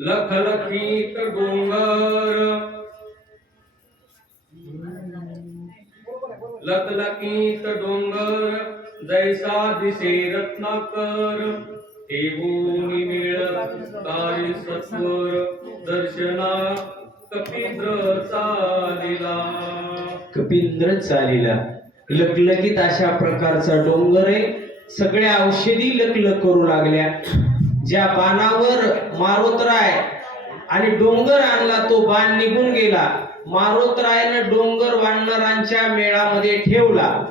लखलखीत डोंगर। लखलखीत डोंगर जैसा दिसे रत्नाकर। ठेवून मिळ काय सत्वर दर्शना कपिद्र चालिला। कपिंद्र चालिला. लकलकीत अशा प्रकारचा डोंगर आहे. सगळ्या औषधी लखलख करू लागल्या. ज्या बाणावर मारोतराय आणि डोंगर आणला तो बाण निघून गेला. मारोतरायनं डोंगर वानरांच्या मेळामध्ये ठेवला.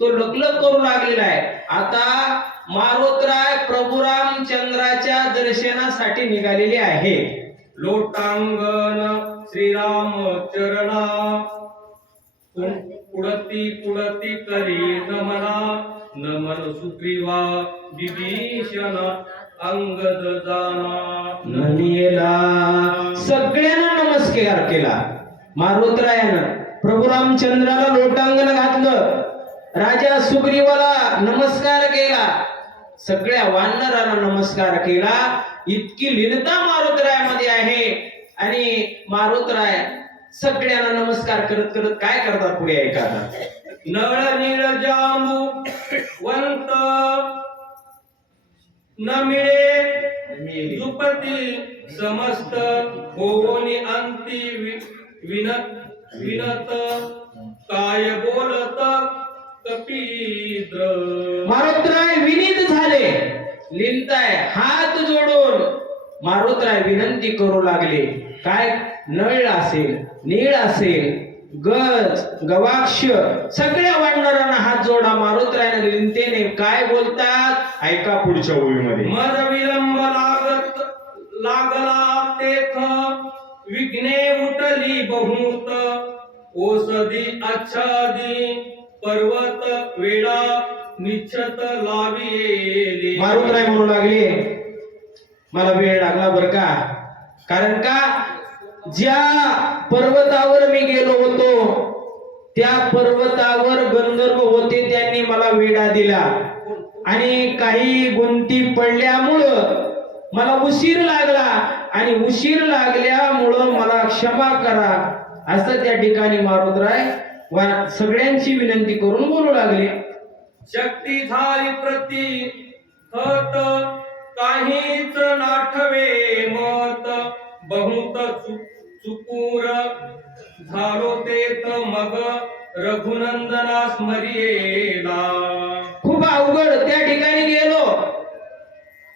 तो लकलक करू लागलेला आहे. आता मारोतराय प्रभू रामचंद्राच्या दर्शनासाठी निघालेले आहे. लोटांगण श्रीराम चरणा. पुडती पुडती करी नमना. नमन सुग्रीवा विभीषण. अंगद जामा सगळ्यांना नमस्कार केला. मारुतरायानं प्रभू रामचंद्राला लोटांगण घातलं. राजा सुग्रीवाला नमस्कार केला. सगळ्या वानरांना नमस्कार केला. इतकी लीनता मारुतरायामध्ये आहे. आणि मारुतराय सगळ्यांना नमस्कार करत करत काय करतात पुढे ऐका नळ नीळ जांबू वंत न मिळे. दुपती समस्त होनी अंती विनत विनत. काय बोलत कपीद्र. मारुतराय विनीत झाले. लिहिताय हात जोडून. मारुतराय विनंती करू लागले. काय? नळ असेल नीळ असेल. गज गवाक्ष सगळ्या वानरांना हात जोडा मारुतरायने लिंतेने काय बोलतात? ऐका पुढच्या ओळीमध्ये. मज विलंब लागत लागला तेथ विघ्ने उठली बहुत. ओसदी आच्छादी पर्वत वेळा निश्चत लाविले मारुतराय म्हणू लागले. मला वेळ लागला बर का? कारण का? ज्या पर्वतावर मी गेलो होतो त्या पर्वतावर गंधर्व होते त्यांनी मला वेढा दिला. आणि काही गुंती पडल्यामुळं मला उशीर लागला. आणि उशीर लागल्यामुळं मला क्षमा करा असं त्या ठिकाणी मारुतराय सगळ्यांची विनंती करून बोलू लागले. शक्ती झाली प्रती हत काहीच नाठवे मत बहुत चुक चुकूर झालो ते मग रघुनंदना स्मरियेला। खूप अवघड त्या ठिकाणी गेलो.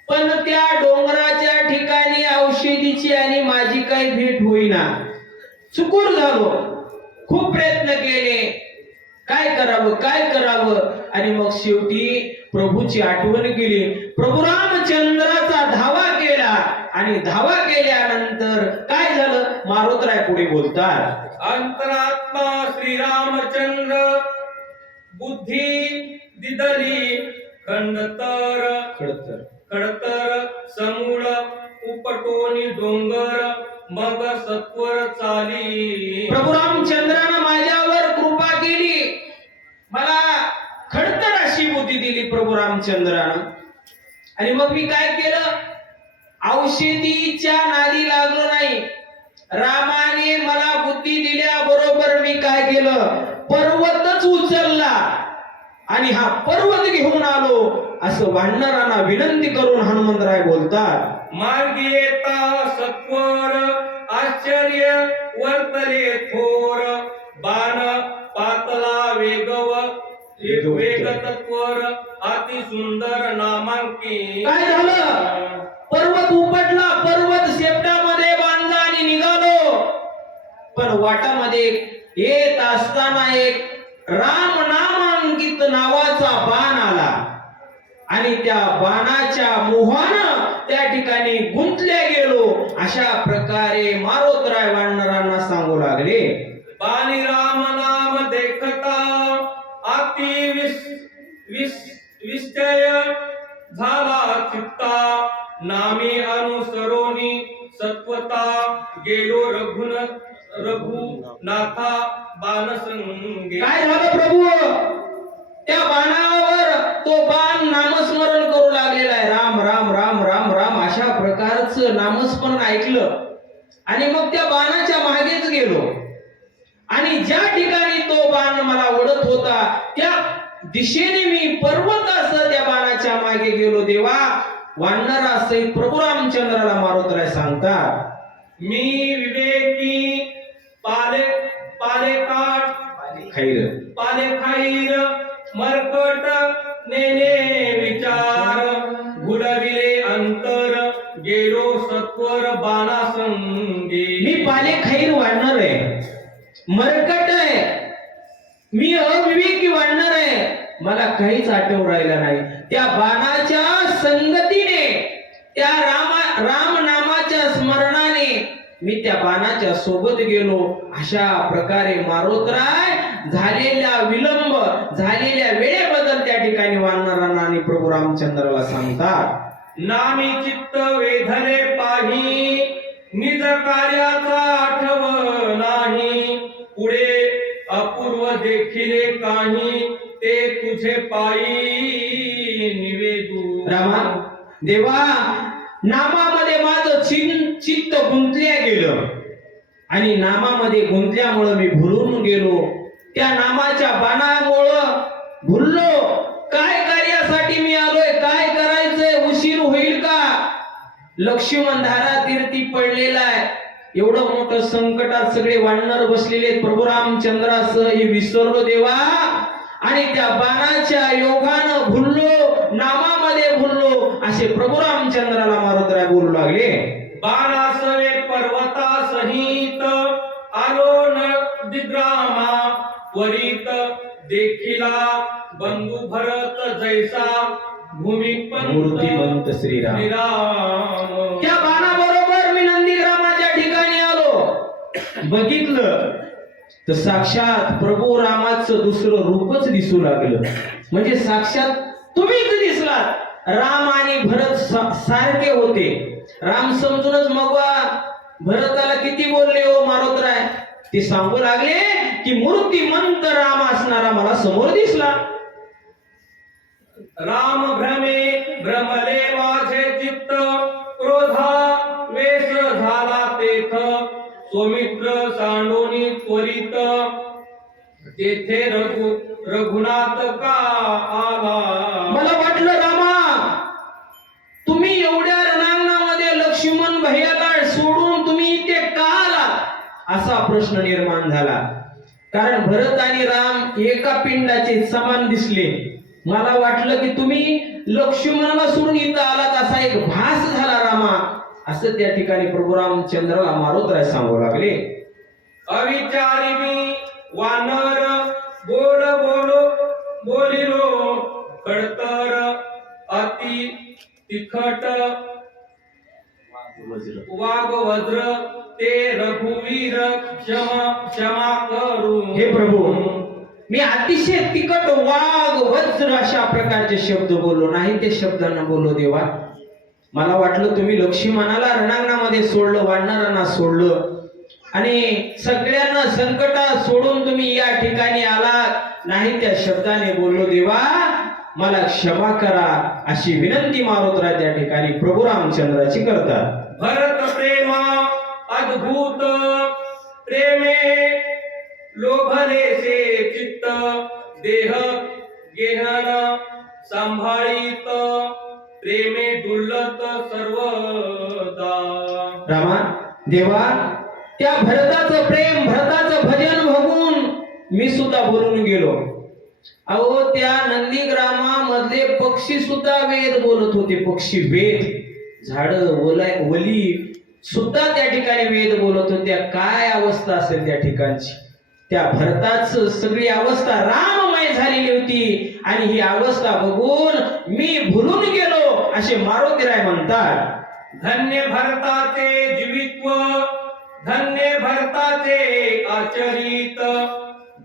पण त्या डोंगराच्या ठिकाणी औषधीची आणि माझी काही भेट होईना. चुकूर झालो. खूप प्रयत्न केले. काय करावं काय करावं? आणि मग शेवटी प्रभूची आठवण केली. प्रभू रामचंद्राचा धावा केला. आणि धावा केल्यानंतर काय झालं? मारुतराय पुढे बोलतात. अंतरात्मा श्रीरामचंद्र बुद्धी दिदली खंडतर कळतं खडतर समूळ उपटोनी डोंगर मग सत्वर चाली. प्रभू रामचंद्रानं केली मला खडतर अशी बुद्धी दिली प्रभू रामचंद्रानं. आणि मग मी काय केलं? औषधीच्या नादी लागलो नाही. रामाने मला बुद्धी दिल्याबरोबर मी काय केलं? पर्वतच उचलला. आणि हा पर्वत घेऊन आलो. असं वाढणारांना विनंती करून हनुमंतराय बोलतात मागे येता सत्वर आश्चर्य वर्तले थोर. सुंदर नामांकी. काय झालं? पर्वत उपटला पर्वत शेपटामध्ये बांधला आणि निघालो. पण वाटामध्ये येत असताना एक राम नामांकित नावाचा बाण आला. आणि त्या बाणाच्या मोहानं त्या ठिकाणी गुंतल्या गेलो. अशा प्रकारे मारोतराय वानरांना सांगू लागले. त्या बाणावर तो बाण नामस्मरण करू लागलेला आहे. राम राम राम राम राम अशा प्रकारचं नामस्मरण ऐकलं. आणि मग त्या बाणाच्या मागेच गेलो. आणि ज्या ठिकाणी तो बाण मला ओढत होता त्या दिशेने मी पर्वतासह त्या बाणाच्या मागे गेलो. देवा वानरा सहित प्रभू रामचंद्राला मारुतराय सांगतात मी विवेकी पाले पालेकाट खैर. पाले खाईर मरकट नेने विचार. भुलविले अंतर गेलो सत्वर बाणासंगे. मी पाले खैर वाढणार आहे. मरकट आहे. मी अविवेकी वाढणार आहे. मला काहीच आठव राहिला नाही. त्या बाणाच्या संगतीने त्या रामा राम नामाच्या स्मरणाने मी त्या बाणाच्या सोबत गेलो. अशा प्रकारे मारोतराय झालेल्या विलंब झालेल्या वेळेबद्दल त्या ठिकाणी वानरांना आणि प्रभू रामचंद्राला सांगतात नामी चित्त वेधले पाही निज कार्याचा आठव नाही. पुढे अपूर्व देखिले काही ते तुझे पायी निवेदू. रामा देवा नामामध्ये माझं चिन चित्त गुंतल्या गेलं. आणि नामामध्ये गुंतल्यामुळं मी भुलून गेलो. त्या नामाच्या बाणामुळं भुललो. काय कार्यासाठी मी आलोय? काय करायचंय? उशीर होईल का? लक्ष्मण धारा तीर्थी पडलेला आहे. एवढं मोठं संकटात सगळे वाढणार बसलेले प्रभू रामचंद्रासह हे विसरलो देवा. आणि त्या बाणाच्या योगानं भुललो नामामध्ये भुललो. असे प्रभू रामचंद्राला मारुद्रा बोलू लागले. बाणा देखिला बंधू भरत जैसा भूमिपंत मूर्तिमंत श्रीराम. श्रीराम. त्या बाणाबरोबर मी नंदीग्रामाच्या ठिकाणी आलो. बघितलं तर साक्षात प्रभू रामाचं दुसरं रूपच दिसू लागलं. म्हणजे साक्षात तुम्हीच दिसलात. राम आणि भरत सारखे होते. राम समजूनच मग भरताला किती बोलले हो मारोतराय? ते सांगू लागले की मूर्तिमंत राम असणारा मला समोर दिसला. राम भ्रमे भ्रमले माझे चित्त क्रोधा वेश झाला तेथ सोमित्र सांडोनी त्वरित. तेथे रघु रघुनाथ का आला मला वाटलं रामा तुम्ही एवढ्या रणांगणामध्ये लक्ष्मण भैयाला सोडून तुम्ही इथे का आलात असा प्रश्न निर्माण झाला. कारण भरत आणि राम एका पिंडाचे समान दिसले. मला वाटलं की तुम्ही लक्ष्मणाला सोडून इथं आलात असा एक भास झाला रामा. असं त्या ठिकाणी प्रभू रामचंद्राला मारुतराय सांगू लागले. अविचारी मी वानर बोल बोलो बोलिलो. खडतर अति तिखट. वाघ वज्र. ते रघुवीर क्षमा क्षमा करू हे प्रभू मी अतिशय तिखट वाघ वज्र अशा प्रकारचे शब्द बोललो. नाही ते शब्दांना बोललो देवा. मला वाटलं तुम्ही लक्ष्मणाला रणांगणामध्ये सोडलं वानरांना सोडलं. आणि सगळ्यांना संकटात सोडून तुम्ही या ठिकाणी आलात. नाही त्या शब्दाने बोललो देवा मला क्षमा करा. अशी विनंती मारुतरा त्या ठिकाणी प्रभू रामचंद्राची करतात. भरत प्रेमा अद्भुत प्रेमे लोभने से चित्त देह गेहन सांभाळीत प्रेमे दुर्लत सर्वदा. रामा देवा त्या भरताचं प्रेम भरताचं भजन बघून मी सुद्धा बोलून गेलो. अहो त्या नंदीग्रामामधले पक्षी सुद्धा वेद बोलत होते. पक्षी वेद झाड ओलाय ओली सुद्धा त्या ठिकाणी वेद बोलत होत्या काय अवस्था असेल त्या ठिकाणची? त्या भरताच सगळी अवस्था राममय झालेली होती. आणि ही अवस्था बघून मी भुलून गेलो असे मारुतीराय म्हणतात. धन्य भरताचे जीवित्व धन्य भरताचे आचरित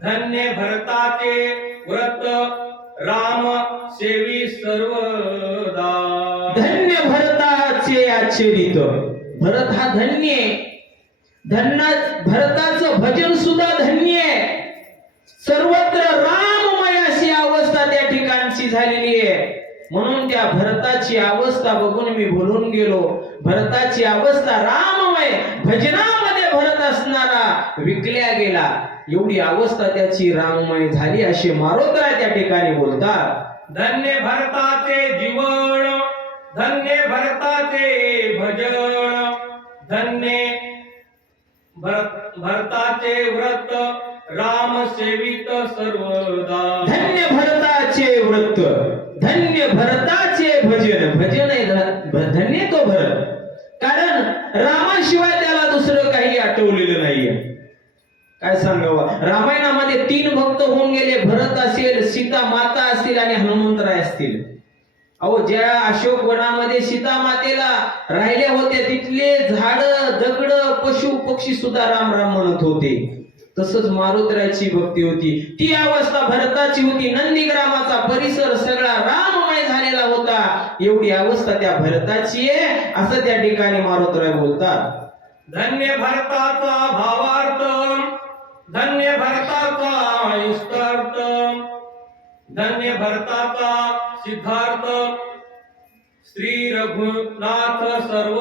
धन्य भरताचे व्रत राम सेवी सर्वदा. धन्य भरताचे आचरित. भरत हा धन्य आहे. धन्ना भरताचं भजन सुद्धा धन्य आहे. सर्वत्र राममय अशी अवस्था त्या ठिकाणची झालेली आहे. म्हणून त्या भरताची अवस्था बघून मी बोलून गेलो. भरताची अवस्था राममय. भजनामध्ये भरत असणारा विकल्या गेला. एवढी अवस्था त्याची राममय झाली असे मारोतरा त्या ठिकाणी बोलतात. धन्य भरताचे जीवन धन्य भरताचे धन्य। भरत भरताचे व्रत राम सेवित सर्वदा। धन्य भरताचे व्रत धन्य भरताचे भजन भजन आहे धन्य तो भरत कारण रामाशिवाय त्याला दुसरं काही आठवलेलं नाहीये. काय सांगावं? रामायणामध्ये तीन भक्त होऊन गेले भरत असेल सीता माता असतील आणि हनुमंतराय असतील. अहो ज्या अशोक वनामध्ये सीता मातेला राहिल्या होत्या तिथले झाड दगड पशु पक्षी सुद्धा राम राम म्हणत होते. तसंच मारुतराची भक्ती होती. ती अवस्था भरताची होती. नंदीग्रामाचा परिसर सगळा राममय झालेला होता. एवढी अवस्था त्या भरताची आहे असं त्या ठिकाणी मारुतराय बोलतात. धन्य भरताचा भावार्थ धन्य भरताचा इष्टार्थ धन्य भरताचा सिद्धार्थ श्री रघुनाथ सर्व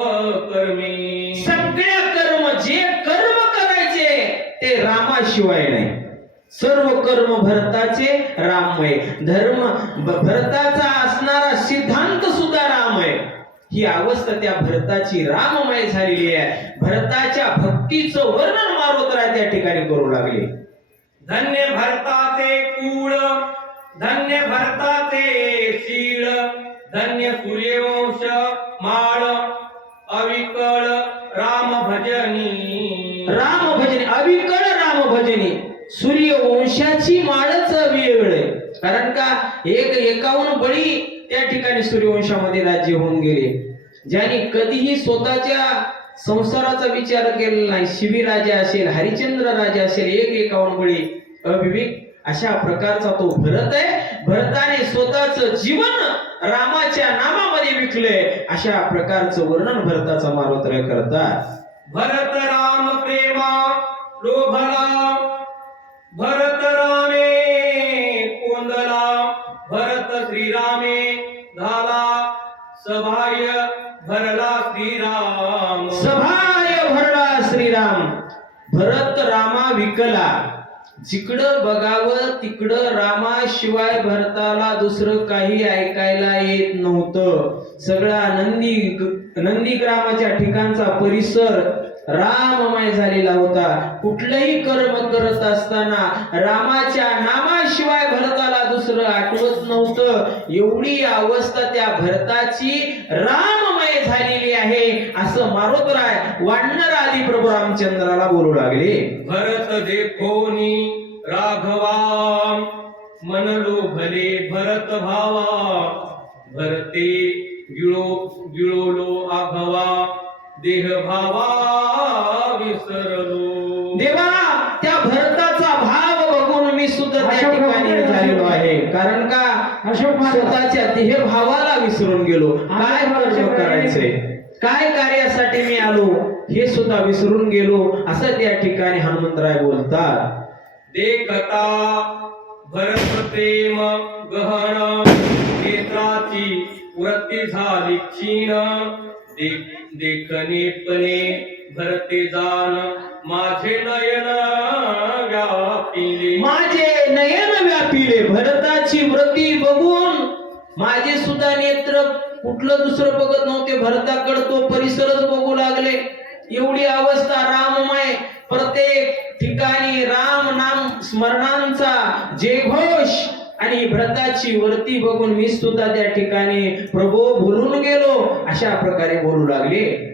कर्मी सगळे कर्म जे कर्म करायचे ते रामाशिवाय नाही. सर्व कर्म भरताचे राममय धर्म भरताचा असणारा सिद्धांत सुद्धा रामय ही अवस्था त्या भरताची राममय झालेली आहे. भरताच्या भक्तीचं वर्णन मारोतरा त्या ठिकाणी करू लागले. धन्य भरताचे कुळ धन्य भरताचे शीळ धन्य सूर्यवंश माळ अविकळ राम भजनी राम भजनी अविकळ राम भजनी सूर्यवंशाची माळच वेगळ. आहे कारण का? एक एकावून बळी त्या ठिकाणी सूर्यवंशामध्ये राज्य होऊन गेले. ज्यांनी कधीही स्वतःच्या संसाराचा विचार केलेला नाही शिवीराजा असेल हरिश्चंद्र राजा असेल एक एकावन्न बळी अविवेक अशा प्रकारचा तो भरत आहे. भरताने स्वतःच जीवन रामाच्या नामामध्ये विकलंय. अशा प्रकारचं वर्णन भरताचा मारोत्र करतात. भरत राम प्रेमा लोभला. भरत रामे कोंदला. भरत श्रीरामे झाला. सभाय भरला श्रीराम. सभाय भरला श्रीराम. भरत रामा विकला. जिकडं बघावं तिकडं रामाशिवाय भरताला दुसरं काही ऐकायला येत नव्हतं. सगळा नंदी नंदीग्रामाच्या ठिकाणचा परिसर राममय झालेला होता. कुठलंही कर्म करत असताना रामाच्या नामाशिवाय भरताला दुसरं आठवत नव्हतं. एवढी अवस्था त्या भरताची राममय झालेली आहे असं मारोतराय वाढणार आली प्रभू रामचंद्राला बोलू लागले. भरत देखोनी राघवा मनलो भले भरत भावा भरते गिळो गिळोलो आघवा. देह भावा विसरलो देवा त्या भरताचा भाव बघून मी सुद्धा त्या ठिकाणी झालेलो आहे. कारण का? अशोक स्वतःच्या देह भावाला विसरून गेलो. काय कर्म करायचंय? काय कार्यासाठी मी आलो? हे सुद्धा विसरून गेलो. असं त्या ठिकाणी हनुमंतराय बोलतात. देखता भरत प्रेम गहन नेत्राची वृत्ती झाली क्षीण. देख देखणेपणे भरते जाण माझे नयन व्यापिले. माझे नयन व्यापिले भरताची व्रती बघून माझे सुद्धा नेत्र कुठलं दुसरं बघत नव्हते भरताकडे तो परिसरच बघू लागले. एवढी अवस्था राममय प्रत्येक ठिकाणी राम नाम स्मरणांचा जयघोष आणि व्रताची वरती बघून मी सुद्धा त्या ठिकाणी प्रभो भरून गेलो. अशा प्रकारे बोलू लागले.